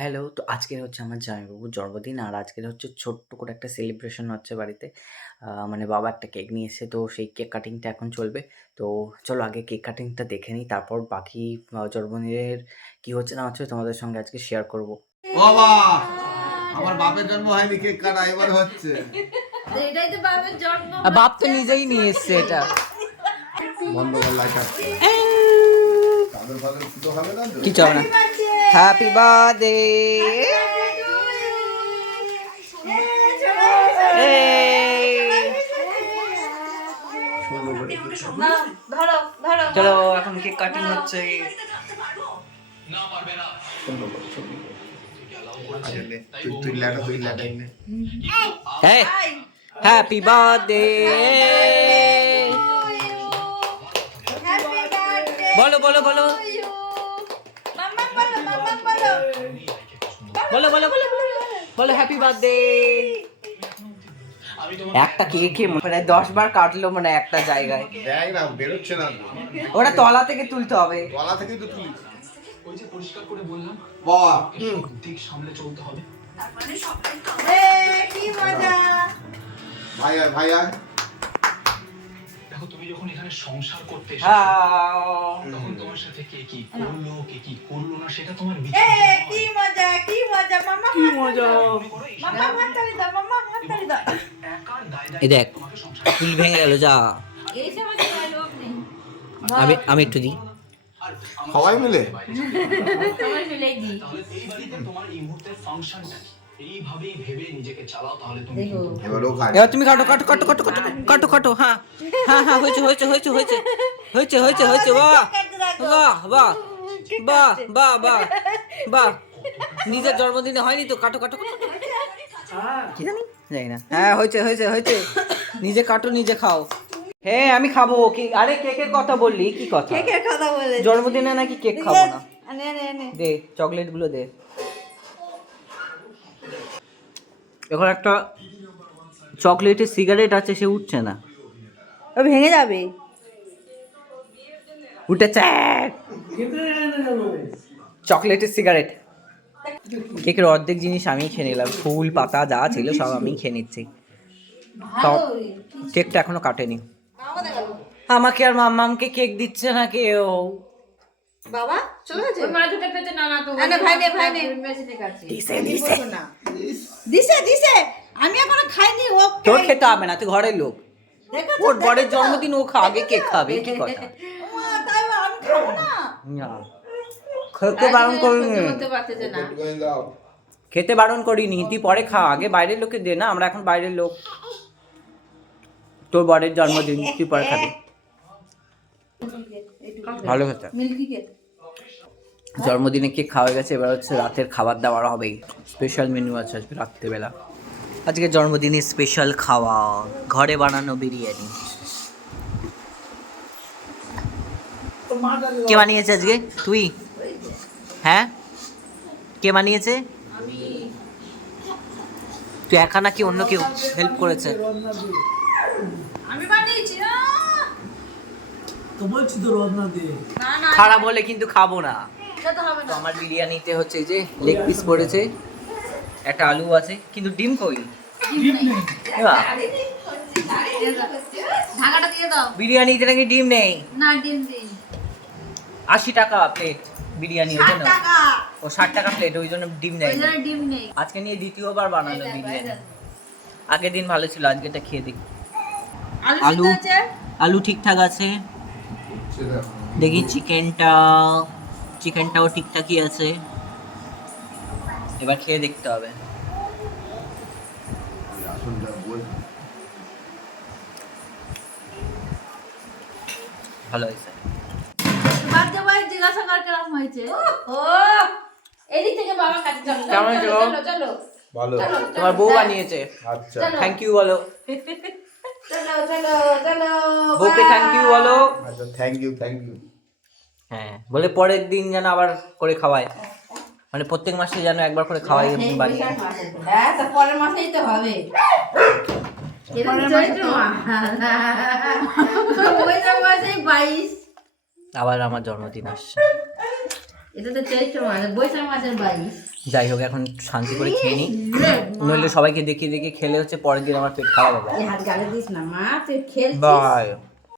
Hello তো আজকের হচ্ছে আমার জামাইবাবুর জন্মদিন। আর আজকের হচ্ছে ছোট্ট করে একটা সেলিব্রেশন হচ্ছে বাড়িতে। মানে বাবা একটা কেক নিয়ে এসেছে। তো সেই কেক কাটিংটা এখন চলবে। তো চলো আগে কেক কাটিংটা দেখে নিই। তারপর বাকি জন্মদিনের কি হচ্ছে না হচ্ছে তোমাদের সঙ্গে আজকে শেয়ার করব। বাবা! আমার বাপের জন্ম হয়নি কেক কাটা এবার হচ্ছে। এটাই তো বাবার জন্ম বাপ তো নিজেই নিয়ে এসছে এটা। বন্ধ কর লাইট? কি চল না ধরো ধরো চলো এখন কেক কাটিং হচ্ছে। হ্যাপি বার্থডে বলো বলো বলো মাম্মা বলো মাম্মা বলো বলো বলো বলো বলো হ্যাপি বার্থডে একটা কে কে মানে দশ বার কাটলো মানে একটা জায়গায়। দেখ না বেরোচ্ছে না। ওটা তলা থেকে তুলতে হবে। গলা থেকেই তো তুলি। ওই যে পরিষ্কার করে বললাম বাবা দিক সামলে চলতে হবে। এ কি মজা। ভাই আয় ভাই এখানে সংসার করতে হ্যাঁ। এসেছ তখন তোমার সাথে কে কি করল কে কি করল না সেটা তোমার এ কি মজা কি মজা কি মজা? দাও দাও একার এই দেখ চুল ভেঙে গেল যা। এই সময় তো নেই। আমি আমি একটু দিই। সবাই মিলে? সবাই মিলেই দি তাহলে এই বাড়িতে তোমার এই মুহূর্তের ফাংশনটা কি? এইভাবেই ভেবে নিজেকে চালাও তাহলে তুমি এবার ও খায়। এবার তুমি কাটো কাটো কাটো কাটো কাটো কাটো কাটো হ্যাঁ। হ্যাঁ হ্যাঁ হয়েছে হয়েছে হয়েছে হয়েছে। হয়েছে হয়েছে হয়েছে বাহ। বাহ বাহ বাহ বাহ বাহ বাহ। নিজের জন্মদিনে হয়নি তো কাটো কাটো কাটো কি জানি? জানি না। হ্যাঁ হয়েছে হয়েছে হয়েছে। নিজে কাটো নিজে খাও। হ্যাঁ আমি খাব কি আরে কেকের কথা বললি? কি কথা? কেকের কথা বলে জন্মদিনে নাকি কেক খাব না? নে নে নে। দে চকলেটগুলো দে। এখন একটা চকলেটের সিগারেট আছে সে উঠছে না। ও ভেঙে যাবে। উঠেছে। চকলেটের সিগারেট। কেকের অর্ধেক জিনিস আমি খেয়ে নিলাম। ফুল পাতা যা ছিল সব আমি খেয়ে নিচ্ছি। সব কেকটা এখনও কাটেনি। আমাকে আর মাম্মামকে কেক দিচ্ছে না কেউ। বাবা চলে গেছে? পেতে না না তো না, না, ভাই নে, ভাই নে। দিছে দিছে দিছে। আমি এখনও খাইনি ও তোর খেতে হবে না তুই ঘরের লোক। ওর বরের জন্মদিন ও খা আগে কেক খাবে কি কথা? তাই আমি খাব না। না। খেতে বারণ করিনি। খেতে বারণ করিনি তুই পরে খা। আগে বাইরের লোকে দে না আমরা এখন বাইরের লোক। তোর বরের জন্মদিন তুই পরে খাবি। ভালো খেতে মিল্কি কেক। জন্মদিনে কেক খাওয়া গেছে এবার হচ্ছে রাতের খাবার দাবার হবেই স্পেশাল মেনু আছে আজকে রাত্রেবেলা। আজকে জন্মদিনে স্পেশাল খাওয়া ঘরে বানানো বিরিয়ানি। কে বানিয়েছে আজকে? তুই? হ্যাঁ? কে বানিয়েছে? তুই একা নাকি অন্য কেউ হেল্প করেছে? খারাপ হলে কিন্তু খাব না। তো হবে না। আমার বিরিয়ানিতে হচ্ছে এই যে লেগ পিস পড়েছে একটা আলু আছে কিন্তু ডিম কই? বিরিয়ানিতে নাকি ডিম নেই? না ডিম দিন আশি টাকা প্লেট বিরিয়ানি ওই জন্য। ও ষাট টাকা প্লেট ওই জন্য ডিম নেই। ডিম নেই। আজকে নিয়ে দ্বিতীয়বার বানালো বিরিয়ানি। আগের দিন ভালো ছিল আজকেটা খেয়ে দেখি। আলু আলু। ঠিকঠাক আছে। দেখি চিকেনটা। চিকেনটাও ঠিকঠাকই আছে। এবার খেয়ে দেখতে হবে। ভালো হয়েছে। জিজ্ঞাসা কর ও এদিক থেকে বাবার কাছে চলো কেমন চলো, হয়েছে গো? চলো চলো। ভালো তোমার বউ বানিয়েছে। আচ্ছা। থ্যাংক ইউ বলো। চলো চলো চলো বউকে থ্যাংক ইউ বলো। আচ্ছা থ্যাংক ইউ থ্যাংক ইউ হ্যাঁ বলে পরের দিন যেন আবার করে খাওয়ায়। মানে প্রত্যেক মাসে যেন একবার করে খাওয়াই বানিয়ে হ্যাঁ তো পরের মাসেই তো হবে। আবার আমার জন্মদিন আসছে। যাই হোক এখন শান্তি করে খেয়ে নিই নইলে সবাইকে দেখিয়ে দেখিয়ে খেলে হচ্ছে পরের দিন আমার পেট খারাপ হবে। না বাই।